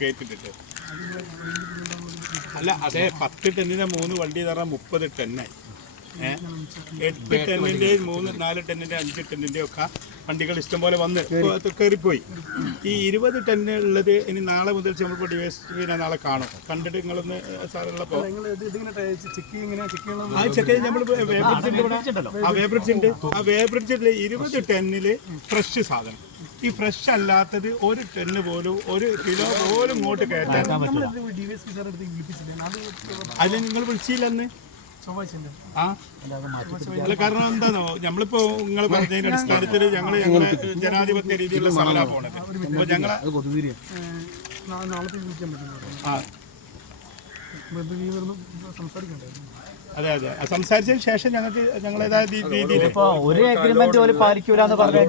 കയറ്റിട്ടിട്ട് അല്ല അതെ 10 ടണ്ണിന് 3 വണ്ടി എന്ന് പറഞ്ഞാൽ 30 ടണ്ണായി. 8 ടണ്ണിൻ്റെയും 4 ടണ്ണിൻ്റെ 5 ടണ്ണിൻ്റെ ഒക്കെ വണ്ടികൾ ഇഷ്ടംപോലെ വന്ന് കയറിപ്പോയി. ഈ 20 ടണ്ണ് ഉള്ളത് ഇനി നാളെ മുതൽ നമ്മളിപ്പോൾ ഡിവൈഎസ്പിനെ നാളെ കാണും. കണ്ടിട്ട് നിങ്ങളൊന്ന് സാറുള്ളപ്പോൾ ആ ചെക്ക് നമ്മൾ വേബ്രിഡ്ജ് ഉണ്ട്. ആ വേബ്രിഡ്ജിൽ 20 ടണ്ണിൽ ഫ്രഷ് സാധനം. ഈ ഫ്രഷ് അല്ലാത്തത് 1 ടണ്ണ് പോലും 1 കിലോ പോലും ഇങ്ങോട്ട് കയറ്റാൻ അതിൽ നിങ്ങൾ വിളിച്ചില്ലെന്ന്. അല്ല കാരണം എന്താണോ നമ്മളിപ്പോ നിങ്ങൾ പറഞ്ഞതിന്റെ അടിസ്ഥാനത്തിൽ ഞങ്ങളെ ജനാധിപത്യ രീതിയിലുള്ള സമരം പോണത്. അപ്പൊ ഞങ്ങളെ അതെ അതെ സംസാരിച്ചതിന് ശേഷം ഞങ്ങൾക്ക് ഞങ്ങളേതായ രീതിയിൽ ഒരു അഗ്രിമെന്റ് പോലും പാലിക്കൂലെന്ന് പറഞ്ഞു.